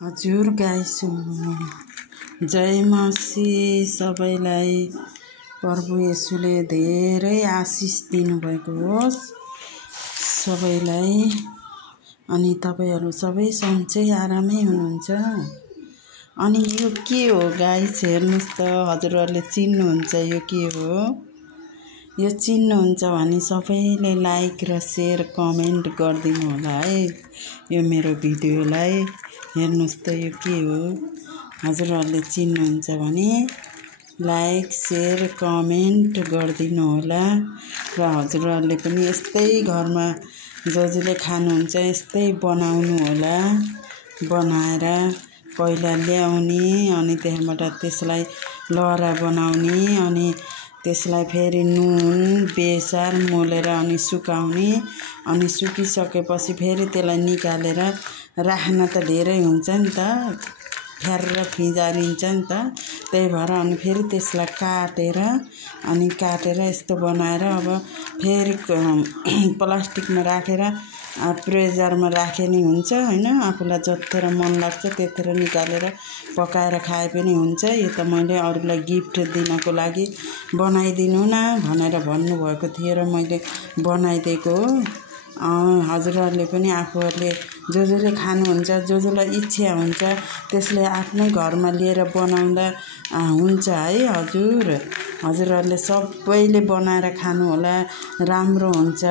हजुर गाइस जय मसी सबैलाई प्रभु येशूले धेरै आशिष दिनुभएको होस् सबैलाई। अनि तपाईहरु सबै सन्चै आरामै हुनुहुन्छ। अनि यो के हो गाइस, हेर्नुस् त हजुरहरुले चिन्नुहुन्छ यो के हो। यो चिन्नुहुन्छ भने सबैले लाइक र शेयर कमेन्ट गरिदिनु होला है यो मेरो भिडियोलाई। हेर्नुस् त यो के हो, हजुरहरुले चिन्नुहुन्छ भने लाइक शेयर कमेन्ट गरिदिनु होला। र हजुरहरुले पनि यस्तै घरमा जसले खानुहुन्छ यस्तै बनाउनु होला। बनाएर पहिला ल्याउने अनि त्यसबाट त्यसलाई लहरा बनाउने अनि त्यसलाई फेरि नुन बेसार मोलेर अनि सुकाउने अनि सुकिसकेपछि फेरि त्यसलाई निकालेर राख्न त धेरै हुन्छ नि त, फ्यारेर फिजारिन्छ नि त। त्यही भएर अनि फेरि त्यसलाई काटेर यस्तो बनाएर अब फेरि प्लास्टिकमा राखेर फ्रिजरमा राखे नि हुन्छ हैन। आफूलाई जतिखेर मन लाग्छ त्यतिखेर निकालेर पकाएर खाए पनि हुन्छ। यो त मैले अरूलाई गिफ्ट दिनको लागि बनाइदिनु न भनेर भन्नुभएको थियो र मैले बनाइदिएको हो। हजुरहरुले पनि आफूहरुले जसले खानुहुन्छ जसलाई इच्छा हुन्छ त्यसले आफ्नै घरमा लिएर बनाउँदा हुन्छ है। हजुरहरुले सबैले बनाएर खानु होला, राम्रो हुन्छ।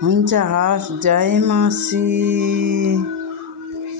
हस्, जय मसी।